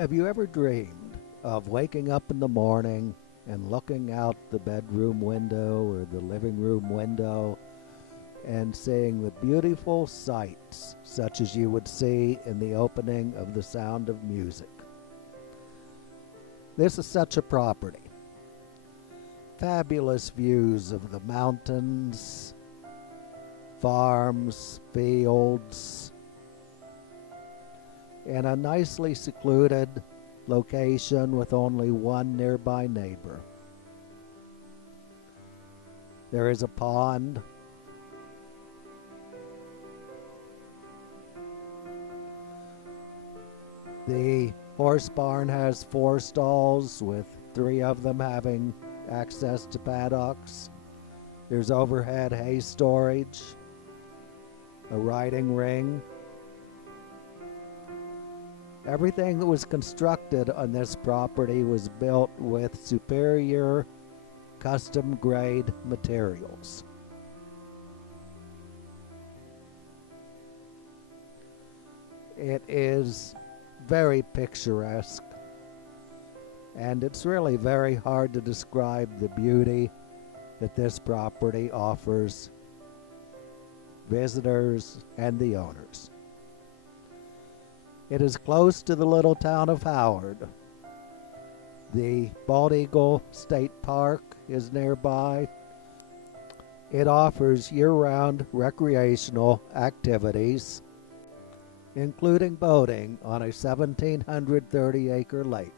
Have you ever dreamed of waking up in the morning and looking out the bedroom window or the living room window and seeing the beautiful sights such as you would see in the opening of The Sound of Music? This is such a property. Fabulous views of the mountains, farms, fields, and a nicely secluded location with only one nearby neighbor. There is a pond, the horse barn has 4 stalls with 3 of them having access to paddocks. There's overhead hay storage, a riding ring. Everything that was constructed on this property was built with superior custom-grade materials. It is very picturesque, and it's really very hard to describe the beauty that this property offers visitors and the owners. It is close to the little town of Howard. The Bald Eagle State Park is nearby. It offers year-round recreational activities, including boating on a 1,730-acre lake.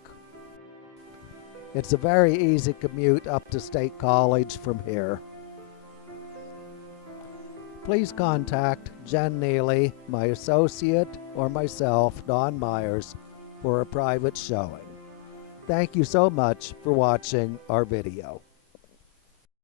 It's a very easy commute up to State College from here. Please contact Jen Neely, my associate, or myself, Don Myers, for a private showing. Thank you so much for watching our video.